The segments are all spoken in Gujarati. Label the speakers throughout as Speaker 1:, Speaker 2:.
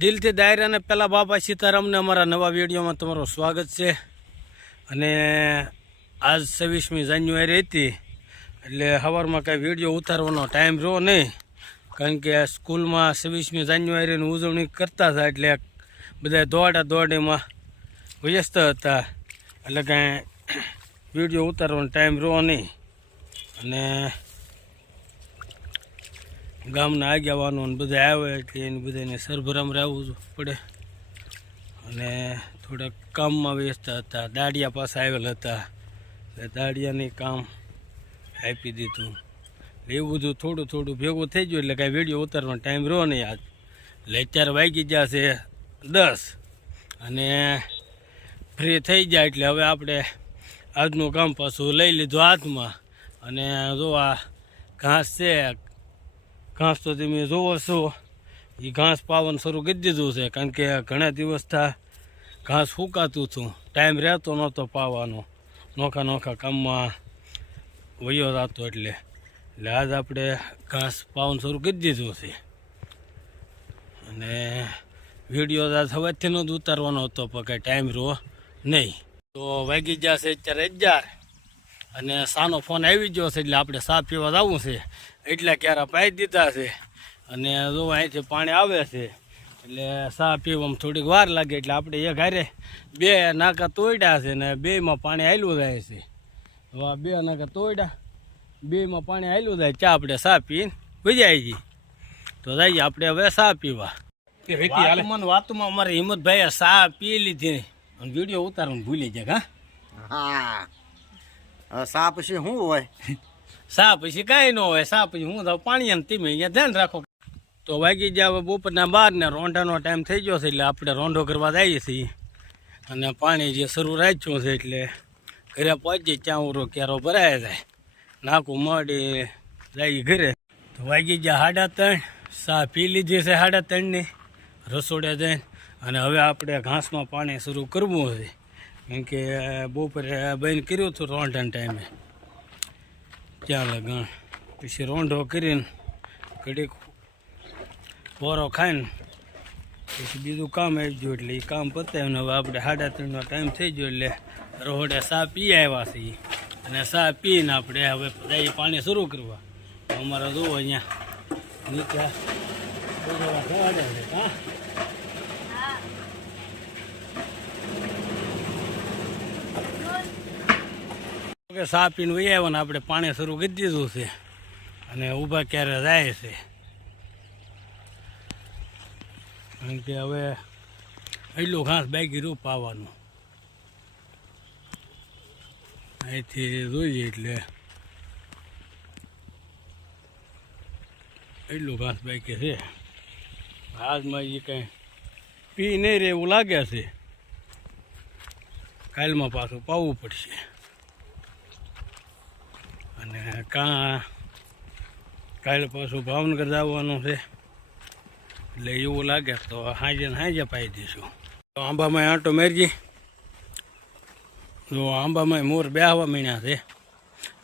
Speaker 1: દિલથી દાયરાને પહેલાં બાપા સીતારામને અમારા નવા વિડીયોમાં તમારું સ્વાગત છે. અને આજ છવ્વીસમી જાન્યુઆરી હતી, એટલે સવારમાં કાંઈ વીડિયો ઉતારવાનો ટાઈમ રહ્યો નહીં. કારણ કે સ્કૂલમાં છવ્વીસમી જાન્યુઆરીની ઉજવણી કરતા હતા, એટલે બધા દોડા દોડીમાં વ્યસ્ત હતા. એટલે કાંઈ વીડિયો ઉતારવાનો ટાઈમ રહ્યો નહીં. અને ગામના આગેવાનો ને બધા આવે એટલે એને બધાને સરભરામ રહેવું પડે. અને થોડાક કામમાં વ્યસ્ત હતા. દાડિયા પાસે આવેલ હતા. એટલે દાડિયાની કામ આપી દીધું. એવું બધું થોડું થોડું ભેગું થઈ ગયું એટલે કાંઈ વીડિયો ઉતારવાનો ટાઈમ રહ્યો નહીં આજ. એટલે અત્યારે વાગી છે દસ. અને ફ્રી થઈ જાય એટલે હવે આપણે આજનું કામ પાછું લઈ લીધું હાથમાં. અને જો આ ઘાસ છે ઘાસ તો તમે જોવો છો. એ ઘાસ પાવાનું શરૂ કરી દીધું છે. કારણ કે ઘણા દિવસથી ઘાસ સુકાતું હતું. ટાઈમ રહેતો નહોતો પાવાનો. નોખા નોખા કામમાં વયો જતો એટલે. એટલે આજ આપણે ઘાસ પાવાનું શરૂ કરી દીધું છે. અને વીડિયો આજ સવારથી જ ઉતારવાનો હતો, પણ કાંઈ ટાઈમ રહ્યો નહીં. તો વાગી જશે અત્યારે અગિયાર. અને સાનો ફોન આવી ગયો છે એટલે આપણે સા પીવા જવું છે. એટલે ક્યારે પાઈ દીધા છે. અને જો અહીંથી પાણી આવે છે એટલે સા પીવામાં થોડીક વાર લાગે એટલે આપણે એક હારે બે નાકા તોડ્યા છે ને બેમાં પાણી હાલ્યું જાય છે. હવે બે નાકા તોડ્યા બેમાં પાણી હાલ્યું જાય ચા આપણે સા પીને ભજાઈ જઈએ તો જઈએ આપણે હવે સા પીવા વાતમાં વાતમાં અમારે હિંમતભાઈએ સા પી લીધી. અને વીડિયો ઉતારવાનું ભૂલી જાય હા
Speaker 2: હા. સા પછી શું હોય?
Speaker 1: સા પછી કાંઈ ન હોય, સા પછી હું તો પાણી અને તમે અહીંયા ધ્યાન રાખો. તો વાગી ગયા બપોરના બાર ને રોંઢાનો ટાઈમ થઈ ગયો છે એટલે આપણે રોંઢો કરવા જઈએ છીએ. અને પાણી જે શરૂ રાખ્યું છે એટલે ઘરે પહોંચી ત્યાં ઉરો ક્યારો ભરાય જાય નાકું મળી જાય ઘરે. તો વાગી ગયા સાડા ત્રણ. સા પી લીધી છે સાડા ત્રણની. રસોડે જઈને. અને હવે આપણે ઘાસમાં પાણી શરૂ કરવું છે. કેમ કે બપોરે બહેન કર્યું હતું રોંઢાના ટાઈમે. ત્યાં લગણ પછી રોંઢો કરીને ઘડીક પોરો ખાઈને પછી બીજું કામ આવી ગયું એટલે એ કામ પતાવ્યું હવે આપણે સાડા ત્રણનો ટાઈમ થઈ ગયો એટલે રોડે સા પી આવ્યા છીએ અને સા પીને આપણે હવે જઈએ પાણી શરૂ કરવા. અમારા જુઓ અહીંયા નીચે બધા હા. કે પીને વહી ને આપણે પાણી શરૂ કરી દીધું છે. અને ઊભા ક્યારે જાય છે. કારણ કે હવે એટલું ઘાસ બાકી રૂપ આવવાનું અહીંથી જોઈએ એટલે. એટલું ઘાસ બાકી છે. હાથમાં એ કંઈ પી નહીં રહે એવું લાગે છે. કાલમાં પાછું પાવવું પડશે. અને કાં કાલે પાછું ભાવનગર જવાનું છે. એટલે એવું લાગે તો હાજે ને હાજે પાઈ દઈશું. તો આંબામાં આંટો મેરજી. જો આંબામાં મોર બેહવા મીણ્યા છે.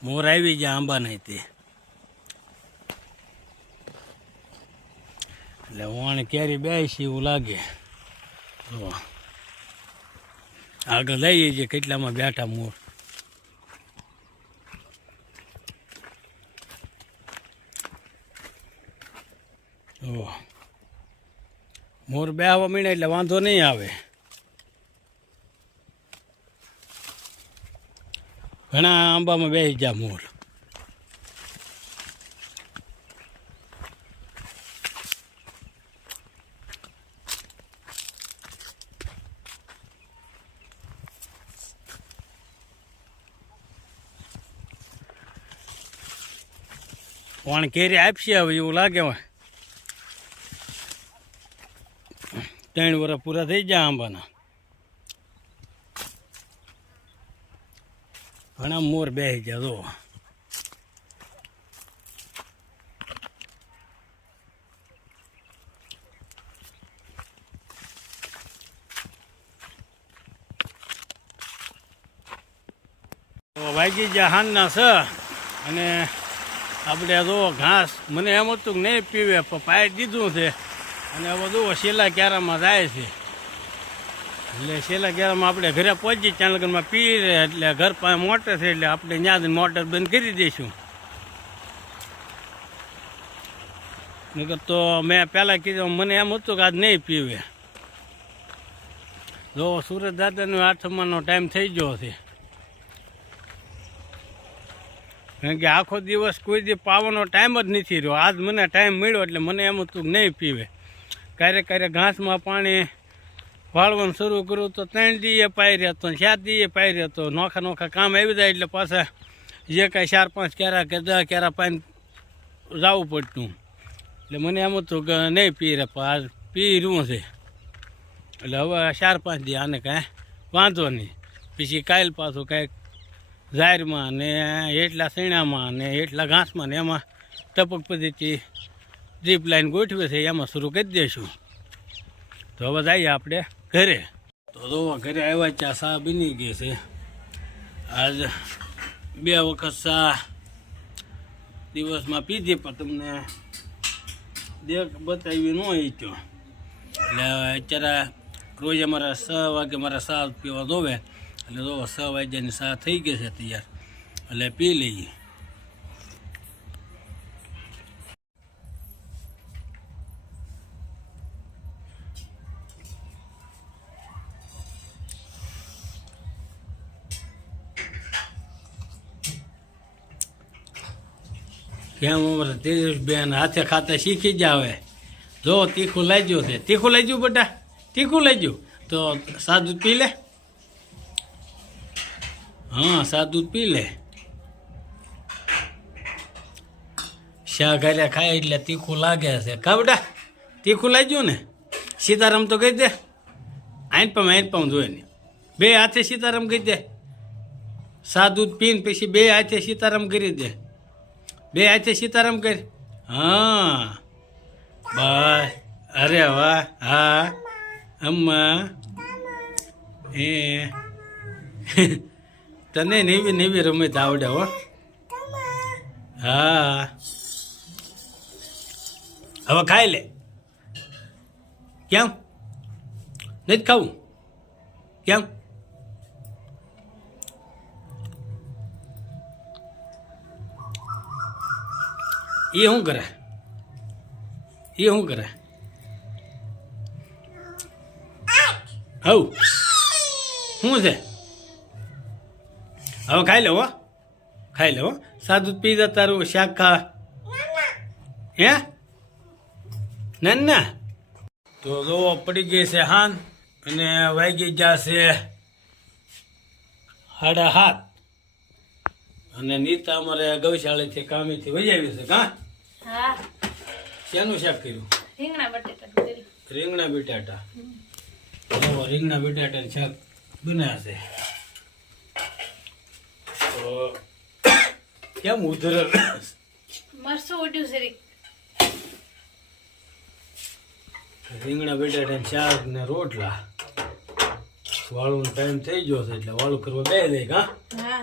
Speaker 1: મોર આવી ગયા આંબા નહીં તે. એટલે વાણ ક્યારે બેસી એવું લાગે. જો. આગળ લઈએ છીએ કેટલામાં બેઠા મોર મોર બે આવવા મીણે એટલે વાંધો નહીં આવે. ઘણા આંબામાં બેસી જા મોર પણ કેરી આપશે હવે એવું લાગે હવે. ત્રણ વર્ષ પૂરા થઈ ગયા આંબાના. ઘણા મોર બેસી ગયા, જો. વાગી ગયા હાનના છે અને આપણે જો ઘાસ. મને એમ હતું કે નહીં પીવે, પણ પાય દીધું છે. અને આ બધું છેલ્લા ક્યારામાં જાય છે. એટલે છેલ્લા ક્યારામાં આપણે ઘરે પહોંચી ત્યાં લગનમાં પી રહે એટલે ઘર પાસે મોટર છે, એટલે આપણે ત્યાં જ મોટર બંધ કરી દઈશું. નકર તો મેં પહેલાં કીધું, મને એમ હતું કે આજ નહીં પીવે. જો સુરત દાદાનો આઠમાનો ટાઈમ થઈ ગયો છે. કારણ કે આખો દિવસ કોઈ દી પાવાનો ટાઈમ જ નથી રહ્યો. આજ મને ટાઈમ મળ્યો એટલે મને એમ હતું નહીં પીવે. ક્યારેક ક્યારેક ઘાસમાં પાણી વાળવાનું શરૂ કરું તો ત્રણ દીએ પાઈ રહેતો ચાર દીએ પાઈ રહેતો નોખા નોખા કામ આવી જાય એટલે પાછા જે કાંઈ ચાર પાંચ કેરા કે દસ કેરા પાણી જવું પડતું. એટલે મને એમ હતું કે નહીં પી રે આજ પી રહ્યું છે. એટલે હવે ચાર પાંચ દી આને કાંઈ વાંધો નહીં. પછી કાલ પાછું કાંઈક ઝારમાં ને એટલા સીણામાં ને એટલા ઘાસમાં ને એમાં ટપક પદ્ધતિ જીપ લાઈન ગોઠવે છે, એમાં શરૂ કરી દઈશું. તો હવે જઈએ આપણે ઘરે. તો જો ઘરે આવ્યા ચા સા બની ગઈ છે. આજ બે વખત સા દિવસમાં પીધી, પણ તમને દેખ બતાવી ન ઈચ્છો એટલે અત્યારે રોજ અમારા છ વાગે મારા સા પીવા દોવે એટલે તો છ વાગ્યાની સા થઈ ગઈ છે તૈયાર. એટલે પી લઈએ. કેમ ઉમર તેજસબેન હાથે ખાતા શીખી જ આવે. જો તીખું લાગ્યું છે. તીખું લાગ્યું બેટા? તીખું લાગ્યું? તો સાદું પી લે. હા સાદું પી લે. શા ઘરે ખાય એટલે તીખું લાગે છે. કા બેટા? તીખું લાગ્યું ને. સીતારામ તો કહી દે. આઈન પમ આઈન પમ જોઈએ ને બે હાથે સીતારામ કહી દે. સાદું પીને પછી બે હાથે સીતારામ કરી દે. બે હાથે સીતારામ કરી. હા. બસ અરે વાહ. હા. અમ્મા. એ. તને નેવી નેવી રમત આવડે હો. હા. હવે ખાઈ લે. કેમ? નથી ખાવું? કેમ? એ શું કરે? એ શું કરે? હવ. શું છે? હવે ખાઈ લે હો. ખાઈ લે હો સાદું પી જા તારું શાક ખા. હે? ના ના તો જો પડી ગઈ છે હાન અને વાગી જશે સાડા હાથ અને નીતા અમારે ગૌશાળાથી કામેથી વહી આવી છે કા?
Speaker 3: હા.
Speaker 1: શેનું શાક કર્યું?
Speaker 3: રીંગણા બટેટા
Speaker 1: રીંગણા બટાટા. ઓ રીંગણા બટાટા શાક બનાવ્યા છે કેમ ઉધર
Speaker 3: મરસું ઉડ્યું છે રીંગ.
Speaker 1: રીંગણા બટાટા શાક ને રોટલા. વાળું ટાઈમ થઈ ગયો છે એટલે વાળું કરવા બે દે
Speaker 3: હા.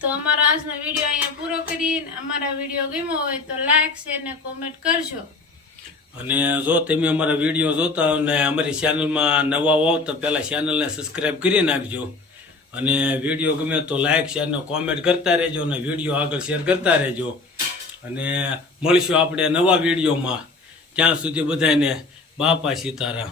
Speaker 3: તો અમારો આજનો વીડિયો અહીંયા પૂરો કરીને અમારા વીડિયો ગમ્યો હોય તો લાઈક શેર ને કોમેન્ટ કરજો.
Speaker 1: અને જો તમે અમારા વીડિયો જોતા અને ને અમારી ચેનલમાં નવા હોવ તો પહેલાં ચેનલને સબસ્ક્રાઈબ કરી નાખજો અને વીડિયો ગમે તો લાઇક શેર ને કોમેન્ટ કરતા રહેજો અને વીડિયો આગળ શેર કરતા રહેજો. અને મળીશું આપણે નવા વિડીયોમાં. ત્યાં સુધી બધાને બાપા સીતારામ.